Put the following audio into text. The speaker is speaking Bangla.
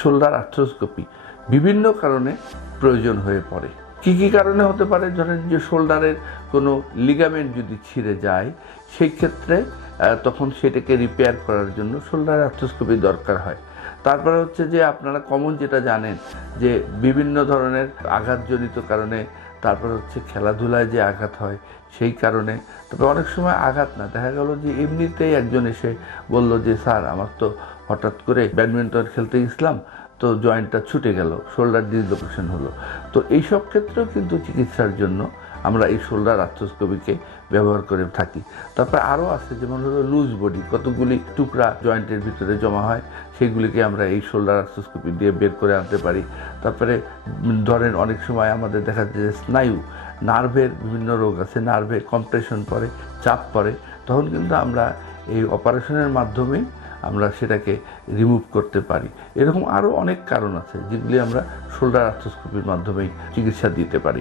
শোল্ডার আর্থ্রোস্কোপি বিভিন্ন কারণে প্রয়োজন হয়ে পড়ে। কি কি কারণে হতে পারে? ধরেন যে শোল্ডারের কোনো লিগামেন্ট যদি ছিঁড়ে যায়, সেই ক্ষেত্রে তখন সেটাকে রিপেয়ার করার জন্য শোল্ডার আর্থ্রোস্কোপি দরকার হয়। তারপরে হচ্ছে যে আপনারা কমন যেটা জানেন যে বিভিন্ন ধরনের আঘাতজনিত কারণে, তারপরে হচ্ছে খেলাধুলায় যে আঘাত হয় সেই কারণে, তবে অনেক সময় আঘাত না, দেখা গেল যে এমনিতেই একজন এসে বলল যে স্যার আমার তো হঠাৎ করে ব্যাডমিন্টন খেলতে গেছিলাম, তো জয়েন্টটা ছুটে গেল, শোল্ডার ডিসলোকেশন হলো। তো এইসব ক্ষেত্রেও কিন্তু চিকিৎসার জন্য আমরা এই শোল্ডার আর্থ্রোস্কোপিকে ব্যবহার করে থাকি। তারপরে আরও আছে, যেমন হলো লুজ বডি, কতগুলি টুকরা জয়েন্টের ভিতরে জমা হয়, সেগুলিকে আমরা এই শোল্ডার আর্থ্রোস্কোপি দিয়ে বের করে আনতে পারি। তারপরে ধরেন অনেক সময় আমাদের দেখা যায় যে স্নায়ু, নার্ভের বিভিন্ন রোগ আছে, নার্ভে কম্প্রেশন পড়ে, চাপ পড়ে, তখন কিন্তু আমরা এই অপারেশনের মাধ্যমেই আমরা সেটাকে রিমুভ করতে পারি। এরকম আরও অনেক কারণ আছে যেগুলি আমরা শোল্ডার আর্থ্রোস্কোপির মাধ্যমেই চিকিৎসা দিতে পারি।